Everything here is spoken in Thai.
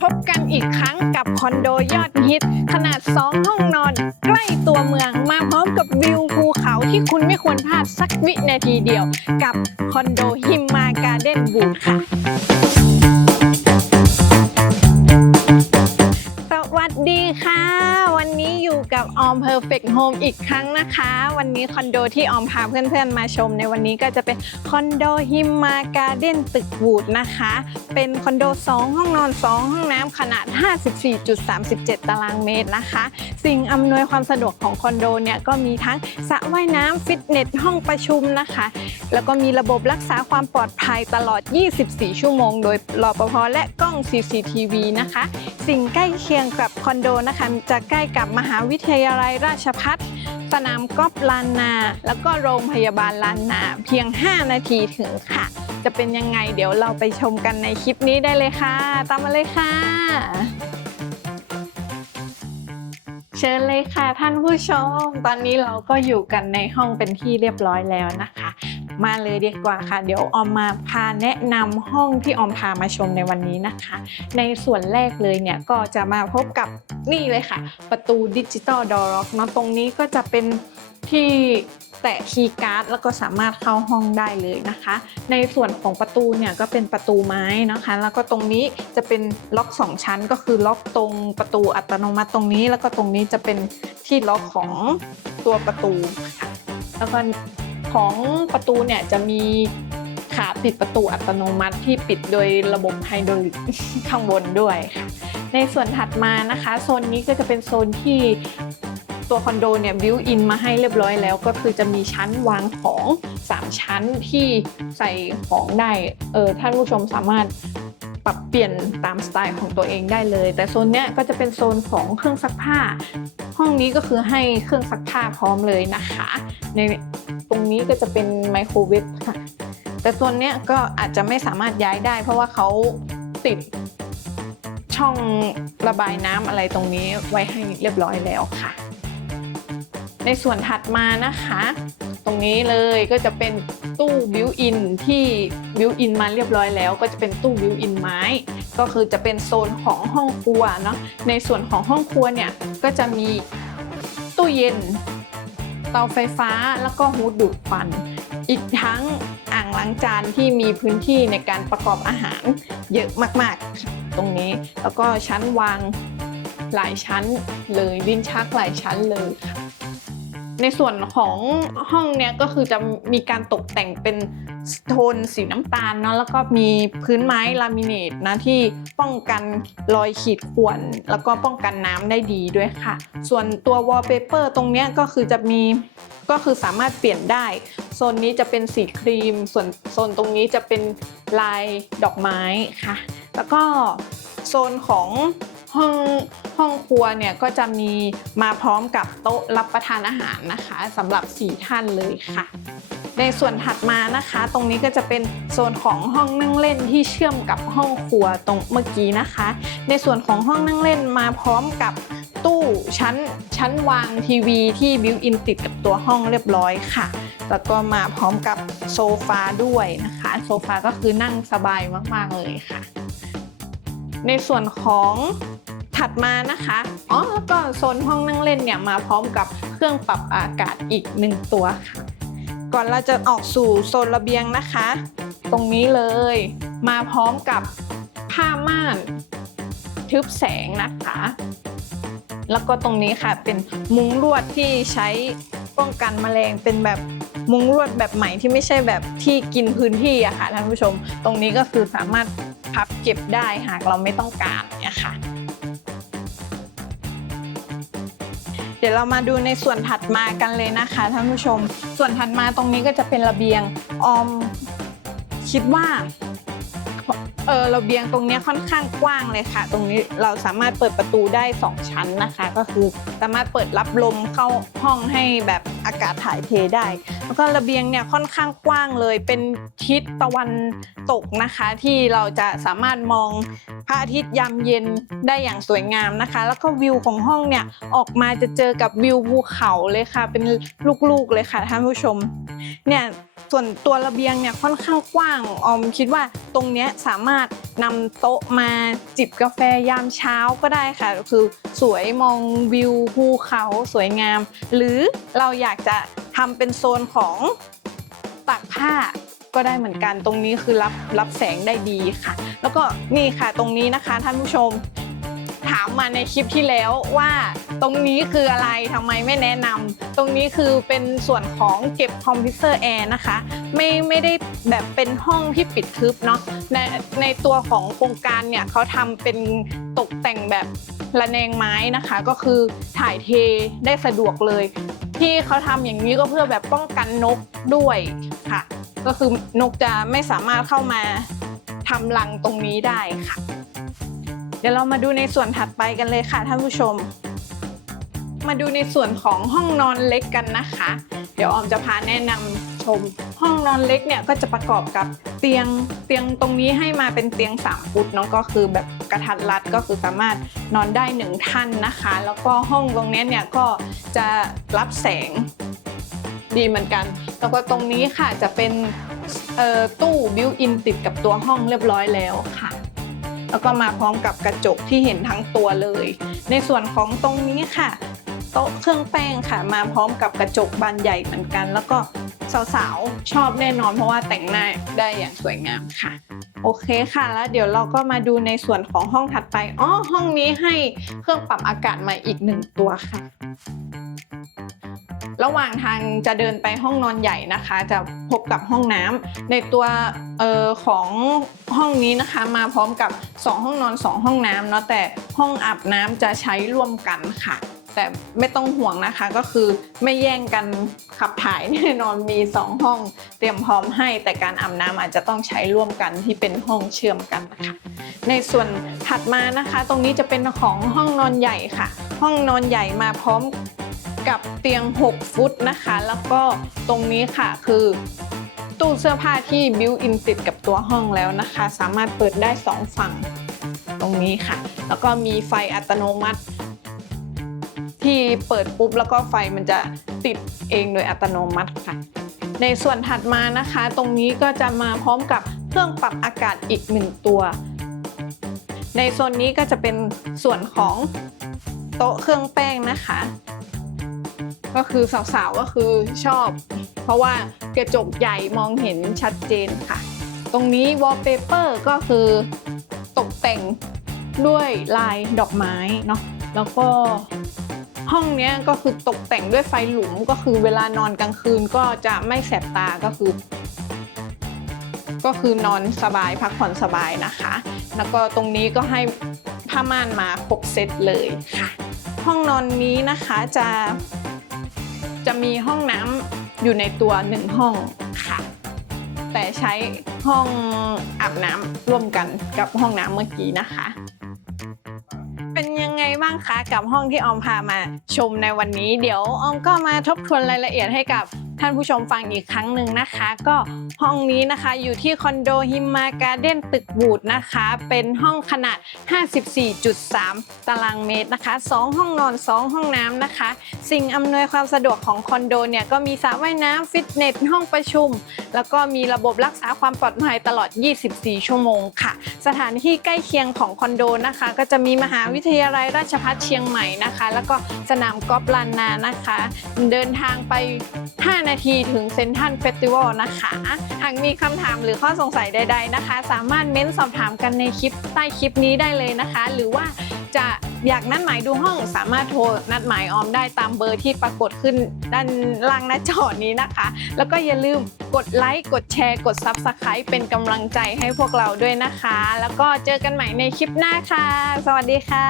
พบกันอีกครั้งกับคอนโดยอดฮิต ขนาด 2 ห้องนอน ใกล้ตัวเมืองมาพร้อมกับวิวภูเขาที่คุณไม่ควรพลาดสักวินาทีเดียว กับคอนโดฮิมมาการ์เด้นบูดค่ะ ดีค่ะ วันนี้อยู่กับออม Perfect Home อีกครั้งนะคะ วันนี้คอนโดที่ออมพาเพื่อนๆมาชม ในวันนี้ก็จะเป็นคอนโดฮิมมาการ์เด้นตึกวูดนะคะ เป็นคอนโด 2 ห้องนอน 2 ห้องน้ำขนาด 54.37 ตารางเมตรนะคะ สิ่งอำนวยความสะดวกของคอนโดเนี่ยก็มีทั้งสระว่ายน้ำฟิตเนสห้องประชุมนะคะ แล้วก็มีระบบรักษาความปลอดภัยตลอด 24 ชั่วโมง โดยรปภและกล้อง CCTV นะคะ สิ่งใกล้เคียงกับคอนอนโดนะคะจะใกล้กับมหาวิทยาลัยราชภัฏสนามกอล์ฟลานนา แล้วก็โรงพยาบาลลานนาเพียง 5 นาทีถึงค่ะ จะเป็นยังไงเดี๋ยวเราไปชมกันในคลิปนี้ได้เลยค่ะ ตามมาเลยค่ะ เชิญเลยค่ะท่านผู้ชม ตอนนี้เราก็อยู่กันในห้องเป็นที่เรียบร้อยแล้วนะคะ มาเลยดีกว่าค่ะ เดี๋ยวออมมาพาแนะนำห้องที่ออมพามาชมในวันนี้นะคะ ในส่วนแรกเลยเนี่ยก็จะมาพบกับนี่เลยค่ะ ประตูดิจิตอลดอร์ล็อกเนาะตรงนี้ก็จะเป็นที่แตะคีย์การ์ดแล้วก็สามารถเข้าห้องได้เลยนะคะ ในส่วนของประตูเนี่ยก็เป็นประตูไม้นะคะ แล้วก็ตรงนี้จะเป็นล็อก 2 ชั้น ก็คือล็อกตรงประตูอัตโนมัติตรงนี้ แล้วก็ตรงนี้จะเป็นที่ล็อกของตัวประตูแล้วก็ ของประตูเนี่ยจะมีขาปิดประตูอัตโนมัติที่ปิดโดยระบบไฮดรอลิกข้างบนด้วยค่ะ ในส่วนถัดมานะคะโซนนี้ก็จะเป็นโซนที่ตัวคอนโดเนี่ยบิวอินมาให้เรียบร้อยแล้ว ก็คือจะมีชั้นวางของ 3 ชั้นที่ใส่ของได้เออท่านผู้ชมสามารถปรับเปลี่ยนตามสไตล์ของตัวเองได้เลย แต่โซนเนี้ยก็จะเป็นโซนของเครื่องซักผ้า ห้องนี้ก็คือให้เครื่องซักผ้าพร้อมเลยนะคะ ใน นี้ก็จะเป็นไมโครเวฟค่ะ แต่โซนเนี้ยก็อาจจะไม่สามารถย้ายได้ เพราะว่าเขาติดช่องระบายน้ำอะไรตรงนี้ไว้ให้เรียบร้อยแล้วค่ะ ในส่วนถัดมานะคะ ตรงนี้เลยก็จะเป็นตู้บิวอินที่บิวอินมาเรียบร้อยแล้ว ก็จะเป็นตู้บิวอินไม้ ก็คือจะเป็นโซนของห้องครัวเนาะในส่วนของห้องครัวเนี่ยก็จะมีตู้เย็น เตาไฟฟ้าแล้วก็ฮูดดูดควัน อีกทั้งอ่างล้างจานที่มีพื้นที่ในการประกอบอาหารเยอะมากๆ ตรงนี้แล้วก็ชั้นวางหลายชั้นเลยลิ้นชักหลายชั้นเลยค่ะในส่วนของห้องเนี้ยก็คือจะมีการตกแต่งเป็น โทนสีน้ำตาลเนาะแล้วก็มีพื้นไม้ลามิเนตนะที่ป้องกันรอยขีดข่วน แล้วก็ป้องกันน้ำได้ดีด้วยค่ะ ส่วนตัววอลเปเปอร์ตรงนี้ก็คือจะมีก็คือสามารถเปลี่ยนได้โซนนี้จะเป็นสีครีม ส่วนโซนตรงนี้จะเป็นลายดอกไม้ค่ะ แล้วก็โซนของห้องห้องครัวเนี่ยก็จะมีมาพร้อมกับโต๊ะรับประทานอาหารนะคะสำหรับ 4 ท่านเลยค่ะ ในส่วนถัดมานะคะ ตรงนี้ก็จะเป็นโซนของห้องนั่งเล่นที่เชื่อมกับห้องครัวตรงเมื่อกี้นะคะ ในส่วนของห้องนั่งเล่นมาพร้อมกับตู้ชั้นชั้นวางทีวีที่บิวอินติดกับตัวห้องเรียบร้อยค่ะ แล้วก็มาพร้อมกับโซฟาด้วยนะคะ โซฟาก็คือนั่งสบายมาก ๆ เลยค่ะ ในส่วนของถัดมานะคะ อ๋อ แล้วก็โซนห้องนั่งเล่นเนี่ยมาพร้อมกับเครื่องปรับอากาศอีกหนึ่งตัวค่ะ ก่อนเราจะออกสู่โซนระเบียงนะคะ ตรงนี้เลย มาพร้อมกับผ้าม่าน ทึบแสงนะคะ แล้วก็ตรงนี้ค่ะเป็นมุ้งลวดที่ใช้ป้องกันแมลงเป็นแบบมุ้งลวดแบบใหม่ที่ไม่ใช่แบบที่กินพื้นที่อะค่ะท่านผู้ชม ตรงนี้ก็คือสามารถพับเก็บได้หากเราไม่ต้องการเนี่ยค่ะ ดี๋ยวเรามาดูในส่วนถัดมากันเลยนะคะท่านผู้ชม ส่วนถัดมาตรงนี้ก็จะเป็นระเบียงออมคิดว่า เออระเบียงตรงนี้ค่อนข้างกว้างเลยค่ะ ตรงนี้เราสามารถเปิดประตูได้ 2 ชั้นนะคะ ก็คือสามารถเปิดรับลมเข้าห้องให้แบบอากาศถ่ายเทได้ แล้วก็ระเบียงเนี่ยค่อนข้างกว้างเลย เป็นทิศตะวันตกนะคะ ที่เราจะสามารถมองพระอาทิตย์ยามเย็นได้อย่างสวยงามนะคะ แล้วก็วิวของห้องเนี่ยออกมาจะเจอกับวิวภูเขาเลยค่ะ เป็นลูกๆเลยค่ะท่านผู้ชมเนี่ย ส่วนตัวระเบียงเนี่ยค่อนข้างกว้างออมคิดว่าตรงเนี้ยสามารถนำโต๊ะมาจิบกาแฟยามเช้าก็ได้ค่ะ คือสวยมองวิวภูเขาสวยงาม หรือเราอยากจะทำเป็นโซนของตากผ้าก็ได้เหมือนกันตรงนี้คือรับรับแสงได้ดีค่ะ แล้วก็นี่ค่ะตรงนี้นะคะท่านผู้ชม ถามมาในคลิปที่แล้วว่าตรงนี้คืออะไรทำไมไม่แนะนำตรงนี้คือเป็นส่วนของเก็บคอมพิวเตอร์แอร์นะคะ ไม่ไม่ได้แบบเป็นห้องที่ปิดทึบเนาะในในตัวของโครงการเนี่ยเขาทำเป็นตกแต่งแบบระแนงไม้นะคะ ก็คือถ่ายเทได้สะดวกเลย ที่เขาทำอย่างนี้ก็เพื่อแบบป้องกันนกด้วยค่ะ ก็คือนกจะไม่สามารถเข้ามาทำรังตรงนี้ได้ค่ะ เดี๋ยวเรามาดูในส่วนถัดไปกันเลยค่ะท่านผู้ชม มาดูในส่วนของห้องนอนเล็กกันนะคะ เดี๋ยวออมจะพาแนะนำชม ห้องนอนเล็กเนี่ยก็จะประกอบกับเตียงเตียงตรงนี้ให้มาเป็นเตียง3ฟุตเนาะก็คือแบบกระทัดรัดก็คือสามารถนอนได้หนึ่งท่านนะคะ แล้วก็ห้องตรงนี้เนี่ยก็จะรับแสงดีเหมือนกัน แล้วก็ตรงนี้ค่ะจะเป็นตู้บิวอินติดกับตัวห้องเรียบร้อยแล้วค่ะ แล้วก็มาพร้อมกับกระจกที่เห็นทั้งตัวเลย ในส่วนของตรงนี้ค่ะ โต๊ะเครื่องแป้งค่ะ มาพร้อมกับกระจกบานใหญ่เหมือนกัน แล้วก็สาวๆชอบแน่นอนเพราะว่าแต่งหน้าได้อย่างสวยงามค่ะโอเคค่ะ แล้วเดี๋ยวเราก็มาดูในส่วนของห้องถัดไปอ๋อห้องนี้ให้เครื่องปรับอากาศมาอีกหนึ่งตัวค่ะ ระหว่างทางจะเดินไปห้องนอนใหญ่นะคะ จะพบกับห้องน้ำในตัวออของห้องนี้นะคะ มาพร้อมกับ 2 ห้องนอน 2 ห้องน้ำเนาะแต่ห้องอาบน้ำจะใช้ร่วมกันค่ะ แต่ไม่ต้องห่วงนะคะก็คือไม่แย่งกันขับถ่ายแน่นอนมี 2 ห้องเตรียมพร้อมให้ แต่การอาบน้ำอาจจะต้องใช้ร่วมกันที่เป็นห้องเชื่อมกันนะคะในส่วนถัดมานะคะ ตรงนี้จะเป็นของห้องนอนใหญ่ค่ะ ห้องนอนใหญ่มาพร้อม กับเตียง 6 ฟุตนะคะ แล้วก็ตรงนี้ค่ะคือตู้เสื้อผ้าที่บิวอินติดกับตัวห้องแล้วนะคะ สามารถเปิดได้ 2 ฝั่งตรงนี้ค่ะ แล้วก็มีไฟอัตโนมัติ ที่เปิดปุ๊บแล้วก็ไฟมันจะติดเองโดยอัตโนมัติค่ะ ในส่วนถัดมานะคะ ตรงนี้ก็จะมาพร้อมกับเครื่องปรับอากาศอีกหนึ่งตัว ในโซนนี้ก็จะเป็นส่วนของโต๊ะเครื่องแป้งนะคะ ก็คือสาวๆก็คือชอบ เพราะว่ากระจกใหญ่มองเห็นชัดเจนค่ะ ตรงนี้วอลเปเปอร์ก็คือตกแต่งด้วยลายดอกไม้เนาะแล้วก็ห้องนี้ก็คือตกแต่งด้วยไฟหลุมก็คือเวลานอนกลางคืนก็จะไม่แสบตาก็คือ ก็คือนอนสบายพักผ่อนสบายนะคะ แล้วก็ตรงนี้ก็ให้ผ้าม่านมาครบเซตเลยค่ะ ห้องนอนนี้นะคะจะ จะมีห้องน้ำอยู่ในตัวหนึ่งห้องค่ะ แต่ใช้ห้องอาบน้ำร่วมกันกับห้องน้ำเมื่อกี้นะคะ เป็นยังไงบ้างคะกับห้องที่ออมพามาชมในวันนี้ เดี๋ยวออมก็มาทบทวนรายละเอียดให้กับ ท่านผู้ชมฟังอีกครั้งหนึ่งนะคะ ก็ห้องนี้นะคะอยู่ที่คอนโดฮิมมาการ์เด้นตึกบูดนะคะ เป็นห้องขนาด 54.3 ตารางเมตรนะคะ 2 ห้องนอน 2 ห้องน้ำนะคะ สิ่งอำนวยความสะดวกของคอนโดเนี่ยก็มีสระว่ายน้ำฟิตเนสห้องประชุม แล้วก็มีระบบรักษาความปลอดภัยตลอด 24 ชั่วโมงค่ะ สถานที่ใกล้เคียงของคอนโดนะคะ ก็จะมีมหาวิทยาลัยราชภัฏเชียงใหม่นะคะ แล้วก็สนามกอล์ฟลานนานะคะ เดินทางไป 5นาทีถึงเซนทันเฟสติวัลนะคะ หากมีคำถามหรือข้อสงสัยใด ๆนะคะ สามารถเม้นสอบถามกันในคลิปใต้คลิปนี้ได้เลยนะคะ หรือว่าจะอยากนัดหมายดูห้องสามารถโทรนัดหมายออมได้ตามเบอร์ที่ปรากฏขึ้นด้านล่างหน้าจอนี้นะคะ แล้วก็อย่าลืมกดไลค์กดแชร์ กด Subscribe เป็นกำลังใจให้พวกเราด้วยนะคะ แล้วก็เจอกันใหม่ในคลิปหน้าค่ะ สวัสดีค่ะ